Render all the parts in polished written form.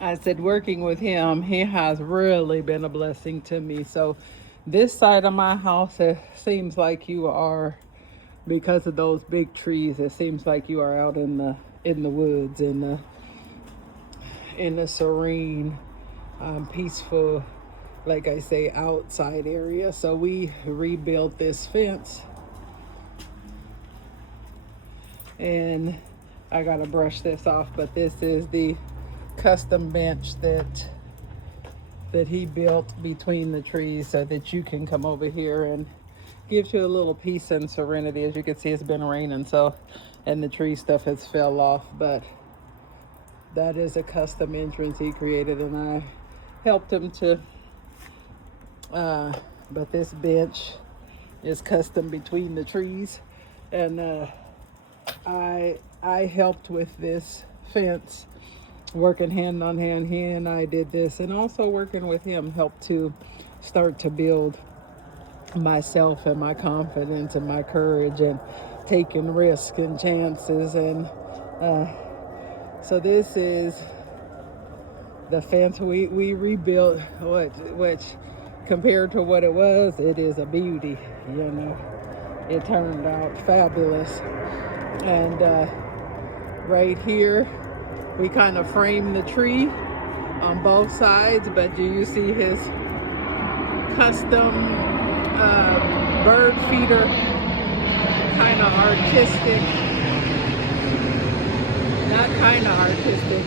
I said, working with him, he has really been a blessing to me. So this side of my house, it seems like you are, because of those big trees, it seems like you are out in the woods, in the serene, peaceful, like I say, outside area. So we rebuilt this fence, and I gotta brush this off, but this is the custom bench that he built between the trees so that you can come over here, and gives you a little peace and serenity. As you can see, it's been raining, so, and the tree stuff has fell off, but that is a custom entrance he created, and I helped him to, but this bench is custom between the trees, and I helped with this fence, working hand on hand. He and I did this, and also working with him helped to start to build myself and my confidence and my courage and taking risks and chances. And so this is the fence we rebuilt, which compared to what it was, it is a beauty. You know, it turned out fabulous. And right here we kind of framed the tree on both sides, but do you see his custom bird feeder, kind of artistic, not kind of artistic,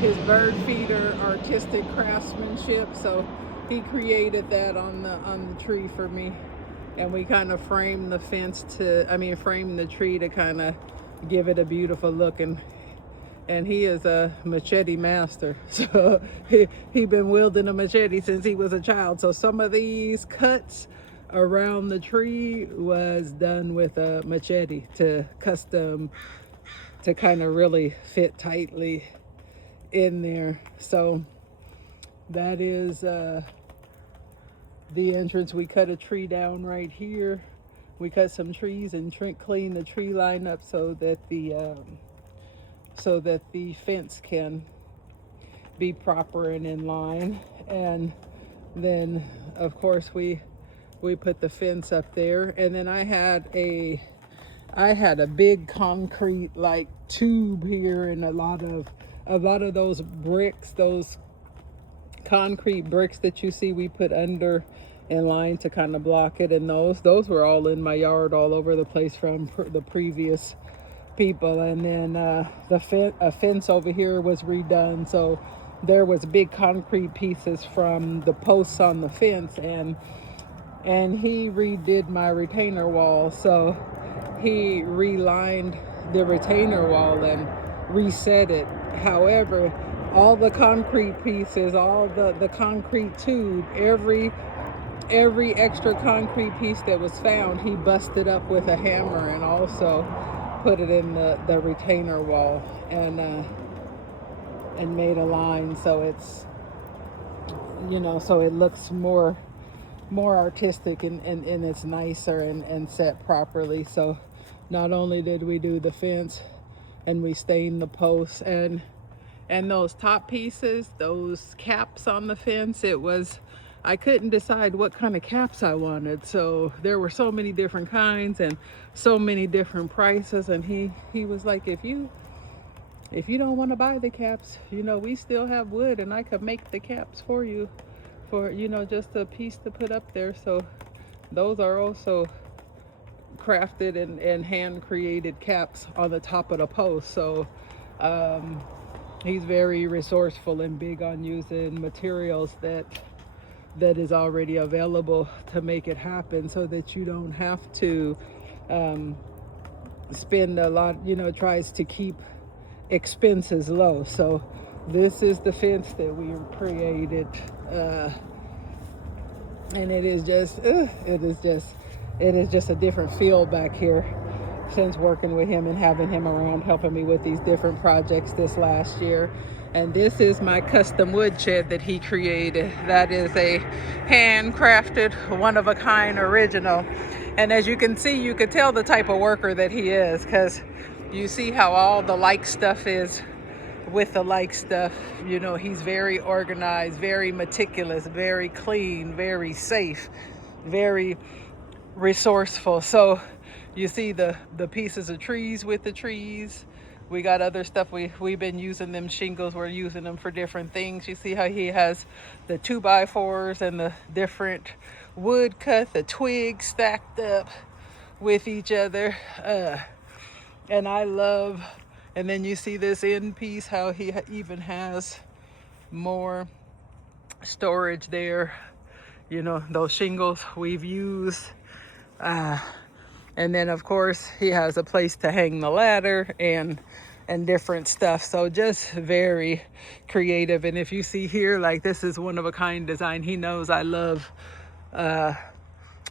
his bird feeder artistic craftsmanship. So he created that on the tree for me, and we kind of framed the framed the tree to kind of give it a beautiful look. And he is a machete master. So he been wielding a machete since he was a child. So some of these cuts around the tree was done with a machete to kind of really fit tightly in there. So that is the entrance. We cut a tree down right here. We cut some trees and clean the tree line up so that the fence can be proper and in line. And then of course we put the fence up there, and then I had a big concrete like tube here, and a lot of those bricks, those concrete bricks that you see, we put under in line to kind of block it. And those were all in my yard all over the place from the previous people. And then a fence over here was redone, so there was big concrete pieces from the posts on the fence, and he redid my retainer wall. So he relined the retainer wall and reset it. However, all the concrete pieces, all the concrete tube, every extra concrete piece that was found, he busted up with a hammer and also put it in the retainer wall, and made a line, so it's, so it looks more artistic, and it's nicer and set properly. So not only did we do the fence, and we stained the posts, and those top pieces, those caps on the fence, I couldn't decide what kind of caps I wanted. So there were so many different kinds and so many different prices. And he was like, if you don't want to buy the caps, we still have wood, and I could make the caps for you for, just a piece to put up there. So those are also crafted and hand created caps on the top of the post. So he's very resourceful and big on using materials that is already available to make it happen, so that you don't have to spend a lot, tries to keep expenses low. So this is the fence that we created, and it is just a different feel back here since working with him and having him around helping me with these different projects this last year. And this is my custom wood shed that he created. That is a handcrafted, one-of-a-kind original. And as you can see, you could tell the type of worker that he is, because you see how all the like stuff is with the like stuff. You know, he's very organized, very meticulous, very clean, very safe, very resourceful. So you see the pieces of trees with the trees. We got other stuff. We've been using them shingles. We're using them for different things. You see how he has the 2x4s and the different wood cut, the twigs stacked up with each other. And I love, and then you see this end piece, how he even has more storage there. You know, those shingles we've used. And then of course he has a place to hang the ladder and different stuff. So just very creative. And if you see here, like, this is one of a kind design. He knows I love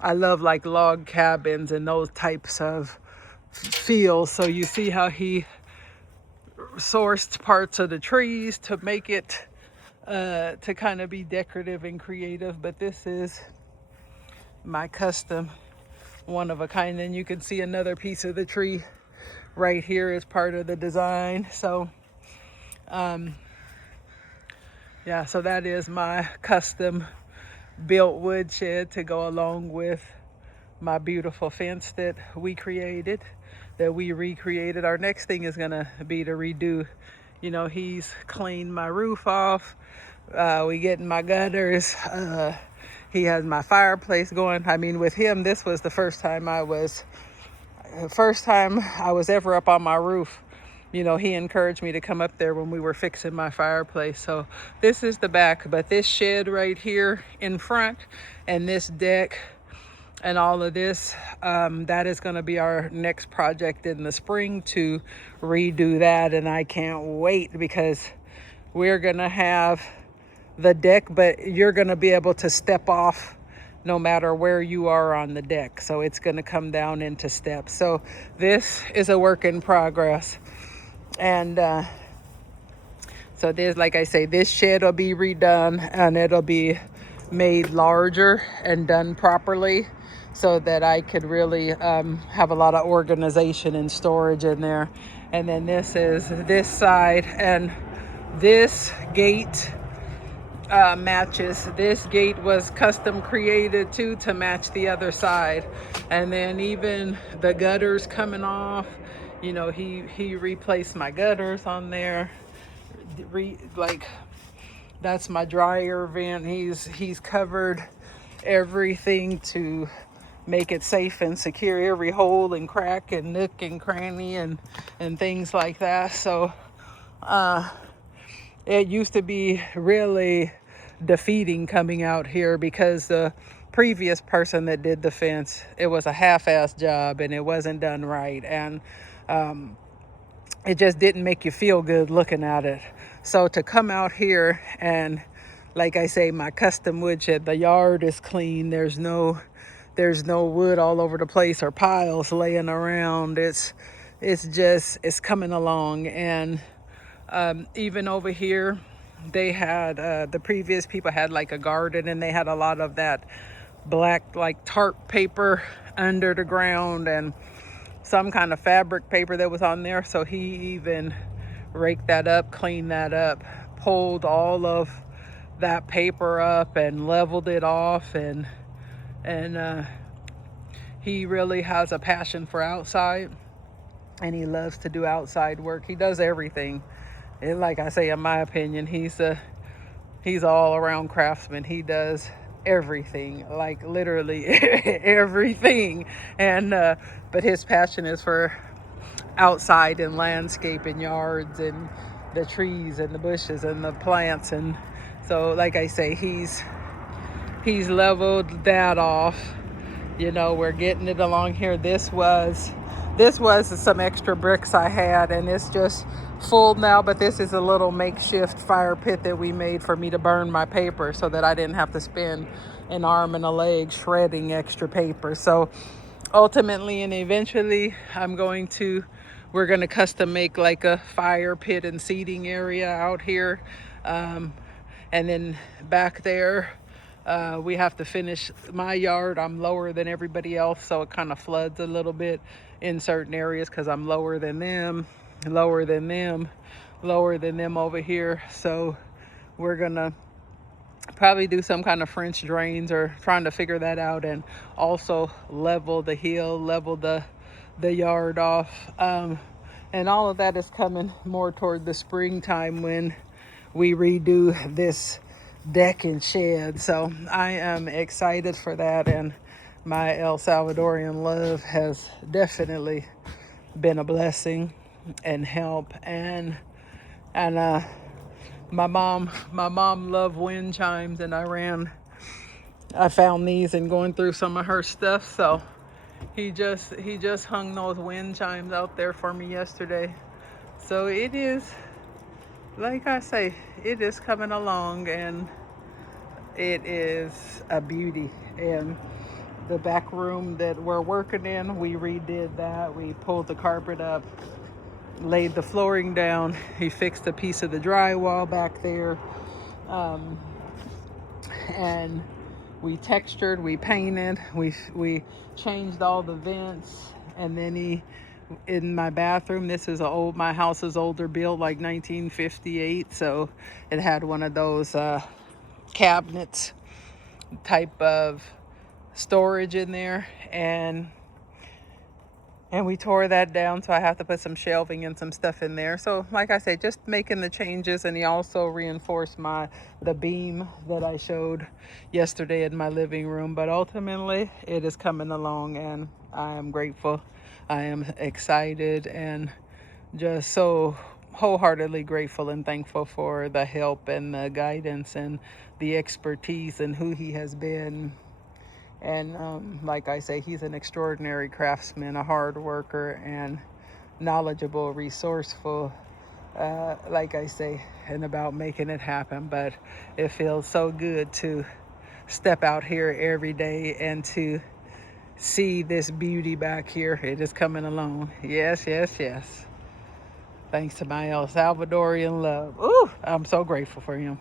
like log cabins and those types of feels. So you see how he sourced parts of the trees to make it to kind of be decorative and creative. But this is my custom one of a kind. And you can see another piece of the tree right here as part of the design. So yeah, so that is my custom built woodshed to go along with my beautiful fence that we created, that we recreated. Our next thing is gonna be to redo, you know, he's cleaned my roof off, we getting my gutters, he has my fireplace going. I mean, with him, this was the first time I was ever up on my roof. You know, he encouraged me to come up there when we were fixing my fireplace. So this is the back, but this shed right here in front and this deck and all of this, that is going to be our next project in the spring, to redo that. And I can't wait, because we're going to have the deck, but you're going to be able to step off no matter where you are on the deck. So it's going to come down into steps. So this is a work in progress. And so there's, like I say, this shed will be redone and it'll be made larger and done properly, so that I could really have a lot of organization and storage in there. And then this is this side, and this gate matches. This gate was custom created too, to match the other side. And then even the gutters coming off, you know, he replaced my gutters on there. Like, that's my dryer vent. He's covered everything to make it safe and secure, every hole and crack and nook and cranny and things like that. So it used to be really defeating coming out here, because the previous person that did the fence, it was a half-assed job and it wasn't done right, and it just didn't make you feel good looking at it. So to come out here and, like I say, my custom woodshed, the yard is clean. There's no wood all over the place or piles laying around. It's coming along. And even over here, they had the previous people had like a garden, and they had a lot of that black like tarp paper under the ground and some kind of fabric paper that was on there. So he even raked that up, cleaned that up, pulled all of that paper up and leveled it off, and he really has a passion for outside, and he loves to do outside work. He does everything. And like I say, in my opinion, he's all around craftsman. He does everything, like literally everything. And but his passion is for outside and landscape and yards and the trees and the bushes and the plants. And so, like I say, he's leveled that off. You know, we're getting it along here. This was some extra bricks I had, and it's just full now. But this is a little makeshift fire pit that we made for me to burn my paper, so that I didn't have to spend an arm and a leg shredding extra paper. So ultimately and eventually, we're going to custom make like a fire pit and seating area out here. And then back there, we have to finish my yard. I'm lower than everybody else, so it kind of floods a little bit in certain areas because I'm lower than them. lower than them over here. So we're gonna probably do some kind of French drains or trying to figure that out, and also level the hill, level the yard off. And all of that is coming more toward the springtime when we redo this deck and shed. So I am excited for that, and my El Salvadorian love has definitely been a blessing and help. And my mom loved wind chimes, and I found these and going through some of her stuff. So he just hung those wind chimes out there for me yesterday. So it is, like I say, it is coming along, and it is a beauty. And the back room that we're working in, we redid that. We pulled the carpet up, laid the flooring down. He fixed a piece of the drywall back there. And we textured, we painted, we changed all the vents. And then in my bathroom, this is my house is older built, like 1958. So it had one of those cabinets type of storage in there, and we tore that down, so I have to put some shelving and some stuff in there. So like I said, just making the changes. And he also reinforced the beam that I showed yesterday in my living room. But ultimately it is coming along, and I am grateful, I am excited, and just so wholeheartedly grateful and thankful for the help and the guidance and the expertise and who he has been. And like I say, he's an extraordinary craftsman, a hard worker, and knowledgeable, resourceful, like I say, and about making it happen. But it feels so good to step out here every day and to see this beauty back here. It is coming along. Yes, yes, yes. Thanks to my El Salvadorian love. Ooh, I'm so grateful for him.